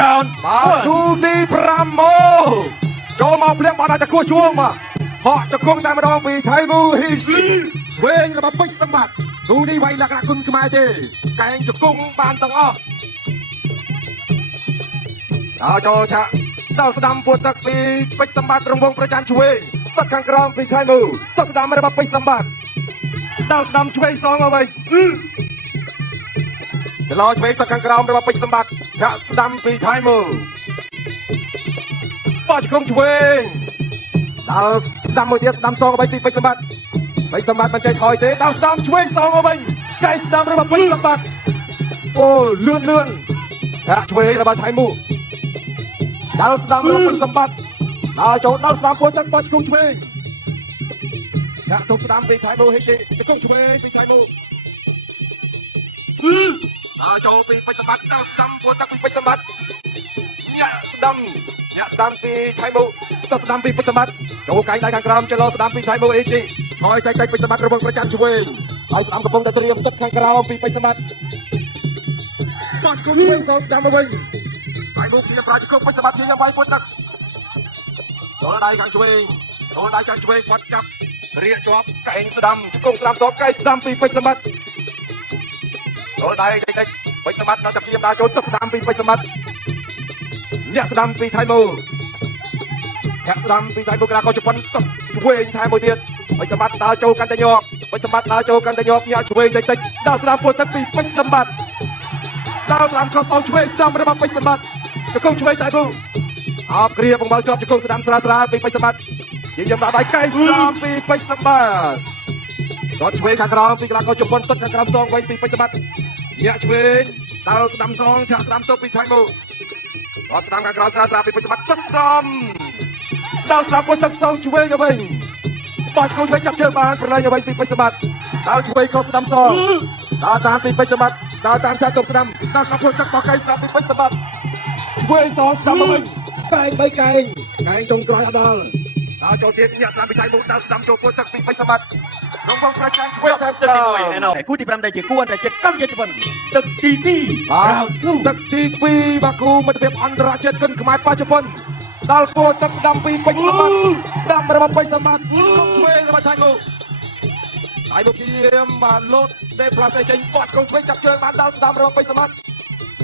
round ទូទី5ម៉ូចូលមកភ្លាមបានតែគួរជួងមកហកចង្គង់តែម្ដងពីថៃមូហ៊ីស៊ីវែងរបស់ពេជ្រសម្បត្តិទូនេះវាយលក្ខណៈគុណខ្មែរទេកែងចង្គង់បានទាំងអស់ដល់ចូលឆាក់ដល់ស្ដាំពួតទឹកពីពេជ្រសម្បត្តិរង្វង់ប្រចាំឆ្វេងទឹកខាងក្រោមពីថៃមូទឹកស្ដាំរបស់ពេជ្រសម្បត្តិដល់ស្ដាំឆ្វេងសងមកវិញចលោឆ្វេងទឹកខាងក្រោមរបស់ពេជ្រសម្បត្តិឆាក់ស្ដាំពីថៃមូបោះជង្គង់ឆ្វេងដល់ស្ដាំមួយទៀតស្ដាំសងទៅពីពេជ្រសម្បត្តិពេជ្រសម្បត្តិមិនចេះថយទេដល់ស្ដាំឆ្វេងសងទៅវិញកែស្ដាំរបស់ពេជ្រសម្បត្តិអូលឿនហាក់ឆ្វេងរបស់ថៃមូដល់ស្ដាំរបស់ពេជ្រសម្បត្តិដល់ចូលដល់ស្ដាំពួយទឹកបោះជង្គង់ឆ្វេងហាក់ទប់ស្ដាំពីថៃមូហេស៊ីជង្គង់ឆ្វេងពីថៃមូដល់ចូលពីពេជ្រសម្បត្តិដល់ស្ដាំពួយទឹកពីពេជ្រសម្បត្តិញាក់ស្ដាំពីថៃមូទៅស្ដាំពីពេជ្រសម្បត្តិចូលកែងដៃខាងក្រោមចលោស្ដាំពីថៃមូអេស៊ីថយតែពេជ្រសម្បត្តិរវងប្រចាំឆ្វេងហើយស្ដាំកំពុងតែត្រៀមទឹកខាងក្រោមពីពេជ្រសម្បត្តិបោះជង្គង់ឆ្វេងទៅស្ដាំមកវិញថៃមូព្យាប្រាជង្គង់ពេជ្រសម្បត្តិព្យាយាមវាយពួតទឹកចូលដៃខាងឆ្វេងផាត់ចាប់រៀកជាប់កែងស្ដាំជង្គង់ស្ដាំសកែងស្ដាំពីពេជ្រសម្បត្តិចូលដៃតិចពេជ្រសម្បត្តិនៅតែព្យាយាមដើរចូលទឹកស្ដាំពីពេជ្រសម្បត្តិញាក់ស្ដាំពីថៃមូក្រាកោជប៉ុនទឹកឆ្វេងថែមួយទៀតពេជ្រសម្បត្តិដើរចូលកាន់តែញាប់ញាក់ឆ្វេងតិចដល់ស្ដាំពួតទឹកពីពេជ្រសម្បត្តិដល់ស្ដាំខុសទៅឆ្វេងស្ដាំរបស់ពេជ្រសម្បត្តិជង្គង់ឆ្វេងថៃមូអបគ្រាបង្បើជាប់ជង្គង់ស្ដាំស្រាលពីពេជ្រសម្បត្តិយើងដាក់ដៃកែងស្ដាំពីពេជ្រសម្បត្តិដល់ឆ្វេងខាងក្រោមពីក្រាកោជប៉ុនទឹកខាងក្រោមសងវិញពីពេជ្រសម្បត្តិញាក់ឆ្វេងដល់ស្ដាំសងឆាក់ស្ដាំទៅពីថៃមូដល់ស្ដាំខាងក្រោមស្រាលពីពេជ្រសម្បត្តិទឹកស្ដាំដល់ស្ដាំពួតទឹកសងឆ្វេងទៅវិញបោះឆ្កូនឆ្វេងចាប់ជើងបានប្រឡែងទៅវិញពីពេជ្រសម្បត្តិដល់ឆ្វេងខុសស្ដាំសងដល់តាមពីពេជ្រសម្បត្តិដល់តាមចាក់ទប់ស្ដាំដល់ស្ដាំពួតទឹកបោះកែងស្ដាំពីពេជ្រសម្បត្តិឆ្វេងសងស្ដាំទៅវិញកែង3កែងចុងក្រោយអត់ដល់ចូលទៀតញាក់ស្ដាំពីថៃមូដល់ស្ដាំចូលពួតទឹកពីពេជ្រសម្បត្តិរងបងប្រចាំឆ្វេងតាមស្ដាំតែគូទី5ដែលជាគូអន្តរជាតិកម្ពុជាជប៉ុនទឹកទី2ទឹកទី2បាគូមិត្តភាពអន្តរជាតិគុនខ្មែរបច្ចុប្បន្នដល់ពួតទឹកស្ដាំពីពេជ្រសម្បត្តិស្ដាំរបស់ពេជ្រសម្បត្តិឆ្វេងរបស់ថៃមូព្យាយាមបានលោតដេផ្លាសេចេញបោះឆ្កូនឆ្វេងចាប់ជើងបានដល់ស្ដាំរបស់ពេជ្រសម្បត្តិ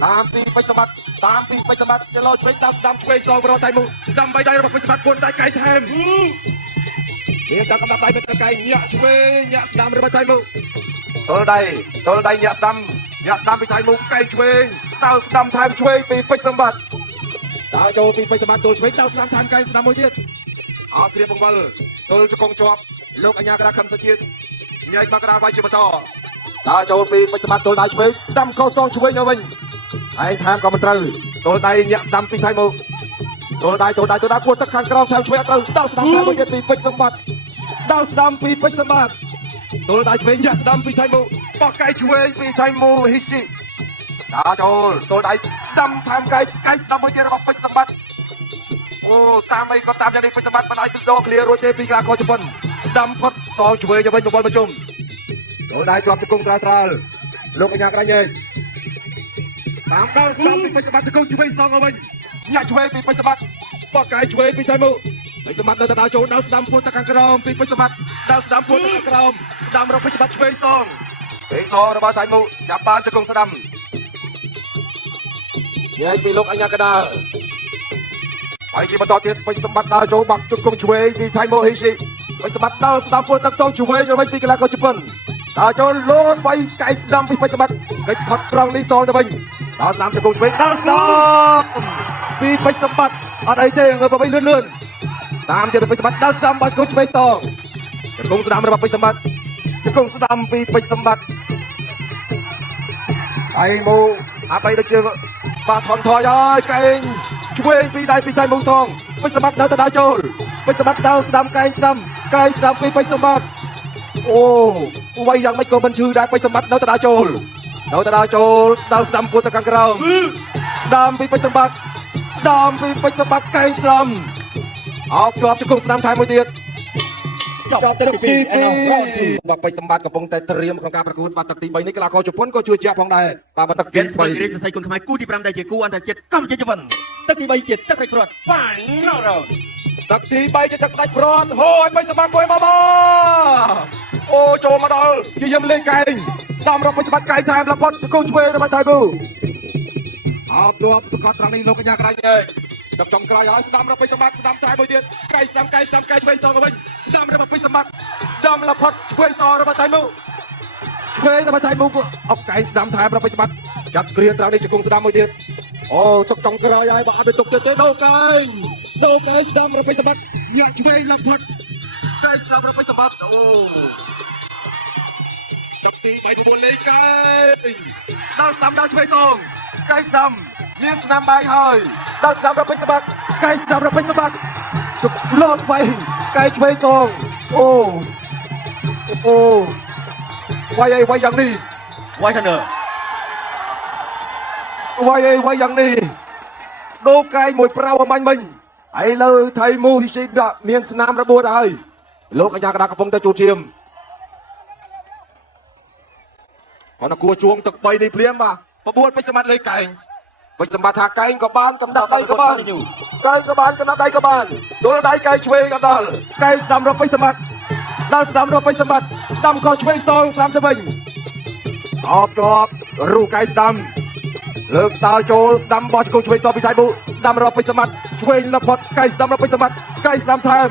តាមពីពេជ្រសម្បត្តិចលោឆ្វេងដល់ស្ដាំឆ្វេងសងរបស់ថៃមូស្ដាំ3ដៃរបស់ពេជ្រសម្បត្តិ4ដៃកែងថែមមានតែកំដាប់ដៃមេតកែងញាក់ឆ្វេងញាក់ស្ដាំរបស់ថៃមូទល់ដៃញាក់ស្ដាំពីថៃមូកែងឆ្វេងដល់ស្ដាំថែមឆ្វេងពីពេជ្រសម្បត្តិដល់ចូលពីពេជ្រសម្បត្តិទល់ឆ្វេងដល់ស្ដាំថែមកែងស្ដាំមួយទៀតអត់គ្រាបង្វិលទល់ជង្គង់ជាប់លោកអញ្ញាក្រាខំសុជាតិញែកមកក្រាវាយជាបន្តដល់ចូលពីពេជ្រសម្បត្តិទល់ដៃឆ្វេងស្ដាំខុសសងឆ្វេងទៅវិញហើយថែមក៏មិនត្រូវទល់ដៃញាក់ស្ដាំពីថៃមូទល់ដៃពួតទឹកខាងក្រោមថែមឆ្វេងអត់ត្រូវដល់ស្ដាំថែមមួយទៀតពីពេជ្រសម្បត្តិដល់ស្ដាំពីពេជ្រសម្បត្តិទល់ដៃឆ្វេងញាក់ស្ដាំពីថៃមូបោះកែងឆ្វេងពីថៃមូហ៊ីស៊ីដល់ចូលទល់ដៃស្ដាំថែមកែងស្ដាំមួយទៀតរបស់ពេជ្រសម្បត្តិអូតាមអីក៏តាមយ៉ាងនេះពេជ្រសម្បត្តិមិនឲ្យទឹកដោឃ្លារួចទេពីក្រាកោជប៉ុនស្ដាំផុតសងឆ្វេងទៅវិញបបលប្រជុំទល់ដៃជាប់ជង្គង់ស្រាលលោកអញ្ញាក្រាញ់តាមដល់ស្ដាំពីពេជ្រសម្បត្តិជង្គង់ឆ្វេងសងទៅវិញញាក់ឆ្វេងពីពេជ្រសម្បត្តិបោះកែងឆ្វេងពីថៃមូពេជ្រសម្បត្តិនៅតែដល់ចូលដល់ស្ដាំពួតទឹកខាងក្រោមពីពេជ្រសម្បត្តិដល់ស្ដាំពួតទឹកខាងក្រោមស្ដាំរបស់ពេជ្រសម្បត្តិឆ្វេងសងរបស់ថៃមូចាប់បានជង្គង់ស្ដាំញែកពីលោកអញ្ញាកដាហើយជាបន្តទៀតពេជ្រសម្បត្តិដល់ចូលបាក់ជង្គង់ឆ្វេងពីថៃមូហ៊ីស៊ីពេជ្រសម្បត្តិដល់ស្ដាំពួតទឹកសងឆ្វេងទៅវិញពីកីឡាករជប៉ុនដល់ចូលលោតវាយកែងស្ដាំពីពេជ្រសម្បត្តិកិច្ចផុតត្រង់នេះសងទៅវិញដល់ស្ដាំជង្គង់ឆ្វេងដល់ស្ដាំពីពេជ្រសម្បត្តិអត់អីទេងើបទៅវិញលឿនតាមទៀតពេជ្រសម្បត្តិដល់ស្ដាំបាច់ជង្គង់ឆ្វេងសងជង្គង់ស្ដាំរបស់ពេជ្រសម្បត្តិជង្គង់ស្ដាំពីពេជ្រសម្បត្តិហើយមូអាប់អីដូចជាបាត់ថនថយហើយកែងឆ្វេងពីដៃពីថៃមូសងពេជ្រសម្បត្តិនៅតែដល់ចូលពេជ្រសម្បត្តិដល់ស្ដាំកែងស្ដាំពីពេជ្រសម្បត្តិអូវាយយ៉ាងម៉េចក៏មិនឈឺដែរពេជ្រសម្បត្តិនៅតែដល់ចូលដល់ស្ដាំពួតទៅខាងក្រោមស្ដាំពីពេជ្រសម្បត្តិកែងស្ដាំអោបជាប់ជង្គង់ស្ដាំថែមមួយទៀត ចប់ទឹកទី2ឯណោះរងទី បាទបិសម្បត្តិកំពុងតែត្រៀមក្នុងការប្រកួតបាទទឹកទី3នេះកីឡាករជប៉ុនក៏ជួយជាប់ផងដែរបាទទឹកទី គិនស្បៃរាជសរសៃគុណខ្មែរគូទី5ដែលជាគូអន្តរជាតិកម្ពុជាជប៉ុនទឹកទី3ជាទឹករៃព្រាត់ Final Round ទឹកទី3ជាទឹកដាច់ព្រាត់ហូយបិសម្បត្តិមួយមកអូចូលមកដល់យាយលេងកែងស្ដាំរកបិសម្បត្តិកែងថែមលផុតគូឆ្វេងរបស់ថៃប៊ូអបជាប់សកត់ត្រង់នេះលោកកញ្ញាក្រៃឯងទឹកចំក្រោយហើយស្ដាំរកបិសម្បត្តិស្ដាំថែមួយទៀតកែងស្ដាំឆ្វេងសងទៅវិញស្ដាំរកបិសម្បត្តិស្ដាំលផុតឆ្វេងសងរបស់ថៃប៊ូឆ្វេងរបស់ថៃប៊ូអបកែងស្ដាំថែមរកបិសម្បត្តិចាត់គ្រាត្រង់នេះជង្គង់ស្ដាំមួយទៀតអូទឹកចំក្រោយហើយបើអត់ទៅទុកទៀតទេដូកែងស្ដាំរកបិសម្បត្តិញាក់ឆ្វេងលផុតកែងស្ដាំរកបិសម្បត្តិអូទឹកទី3 9លេងកែងដល់ស្ដាំដល់ឆ្វេងសងកែងស្ដាំមានស្នាមបាយហើយដល់ស្ដាំរកបិសម្បត្តិកែងស្ដាំរកបិសម្បត្តិជប់លោតវៃកែងឆ្វេងសងអូវៃអីវៃយ៉ាងនេះ White Hunter វៃយ៉ាងនេះដូកែងមួយប្រៅអំបញ្ញមិញឥឡូវថៃមូហ៊ីស៊ីដាក់មានស្នាមរបួសហើយលោកកញ្ញាកណ្ដាលកំពុងតែជួបជៀមគាត់គួរជួងទឹក3នេះភ្លាមបាទប្របួតបិសម្បត្តិលេខកែងបិសម្បត្តិថាកែងក៏បានកំដាប់ដៃក៏បានកែងក៏បានកំដាប់ដៃក៏បានដុលដៃកែងឆ្វេងក៏ដល់កែងស្ដាំរកបិសម្បត្តិដល់ស្ដាំរកបិសម្បត្តិស្ដាំក៏ឆ្វេងសងស្ដាំទៅវិញអបជាប់រូកែងស្ដាំលើកតើចូលស្ដាំបោះឆ្កូឆ្វេងសងពីថៃប៊ូស្ដាំរកបិសម្បត្តិឆ្វេងលផុតកែងស្ដាំរកបិសម្បត្តិកែងស្ដាំថែម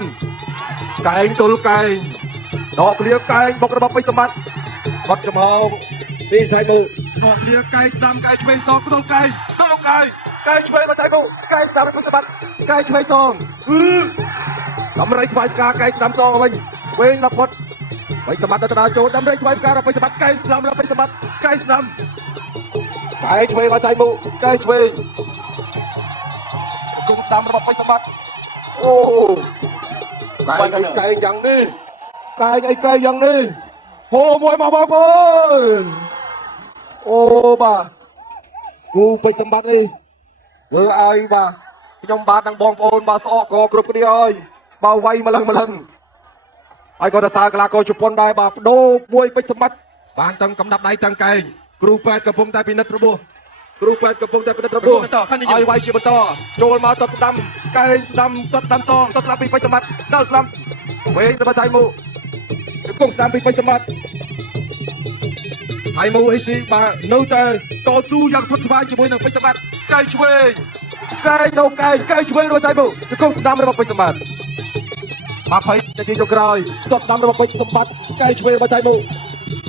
កែងទល់កែងដកគ្លៀកែងបុករបស់បិសម្បត្តិបាត់ចំហពីថៃប៊ូដកគ្លៀកែងស្ដាំកែងឆ្វេងសងទល់កែងឆ្វេងរបស់ថៃប៊ូកែងស្ដាំរកបិសម្បត្តិកែងឆ្វេងសងតម្រៃថ្វាយផ្កាកែងស្ដាំសងវិញឆ្វេងលផុតបិសម្បត្តិទៅដល់ចូលតម្រៃថ្វាយផ្ការបស់បិសម្បត្តិកែងស្ដាំរកបិសម្បត្តិកែងស្ដាំកែងឆ្វេងរបស់ថៃប៊ូកែងឆ្វេងគុំស្ដាំរបស់បិសម្បត្តិអូកែងយ៉ាងនេះកែងអីកែងយ៉ាងនេះហូមួយមកបងប្អូនអូបាទគូបិសម្បត្តិនេះធ្វើឲ្យបាទខ្ញុំបាទនឹងបងប្អូនបាទស្អកកគ្រប់គ្នាហើយបើវាយម្លឹងហើយក៏ទៅសើកីឡាករជប៉ុនដែរបាទបដូរមួយបិសម្បត្តិបានទាំងកំដាប់ដៃទាំងកែងគ្រូពេទ្យកំពុងតែពិនិត្យរបួសហើយវាយជាបន្តចូលមកតត់ស្ដាំកែងស្ដាំតត់ស្ដាំសងតត់ស្ដាំពីបិសម្បត្តិដល់ស្ដាំវិញទៅថៃមូជង្គង់ស្ដាំពីបិសម្បត្តិថៃមូអេស៊ីបាទនៅតែតស៊ូយ៉ាងស្វិតស្វាញជាមួយនឹងបិសម្បត្តិកែងឆ្វេងកែងឆ្វេងរបស់ថៃមូជង្គង់ស្ដាំរបស់បិសម្បត្តិ20នាទីចុងក្រោយតត់ស្ដាំរបស់បិសម្បត្តិកែងឆ្វេងរបស់ថៃមូ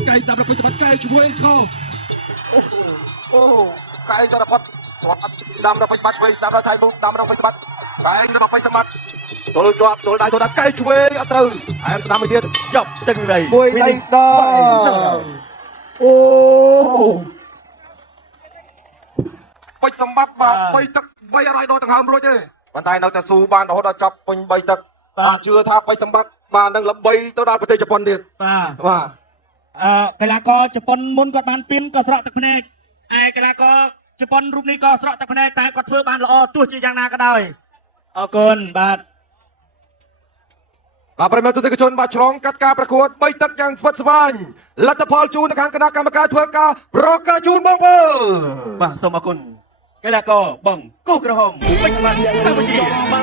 កែងស្ដាំរបស់បិសម្បត្តិកែងឆ្វេងខអូកែងចរផុតស្ដាំរបស់បិសម្បត្តិឆ្វេងស្ដាំរបស់ថៃមូស្ដាំរបស់បិសម្បត្តិកែងរបស់បិសម្បត្តិទល់ជាប់ទល់ដៃទល់ដាក់កែងឆ្វេងអត់ត្រូវហើយស្ដាំមួយទៀតចប់ទឹកទី3មួយដៃស្ដាំអូបិសម្បត្តិបាទ3ទឹក3អត់ឲ្យដកដង្ហើមរួចទេប៉ុន្តែនៅតែស៊ូបានរហូតដល់ចប់ពេញ3ទឹកបាទជឿថាបិសម្បត្តិបាននឹងល្បីទៅដល់ប្រទេសជប៉ុនទៀតបាទកីឡាករជប៉ុនមុនគាត់បានពីនក៏ស្រក់ទឹកភ្នែកឯកីឡាករជប៉ុនរូបនេះក៏ស្រក់ទឹកភ្នែកតែគាត់ធ្វើបានល្អទោះជាយ៉ាងណាក៏ដោយអរគុណបាទប្រិមត្តទស្សនិកជនបាទឆ្លងកាត់ការប្រកួត3ទឹកយ៉ាងស្វិតស្វាញលទ្ធផលជូនទៅខាងគណៈកម្មការធ្វើការប្រកាសជូនបងប្អូនបាទសូមអរគុណកីឡាករបងគូក្រហមពេញបានកម្ពុជា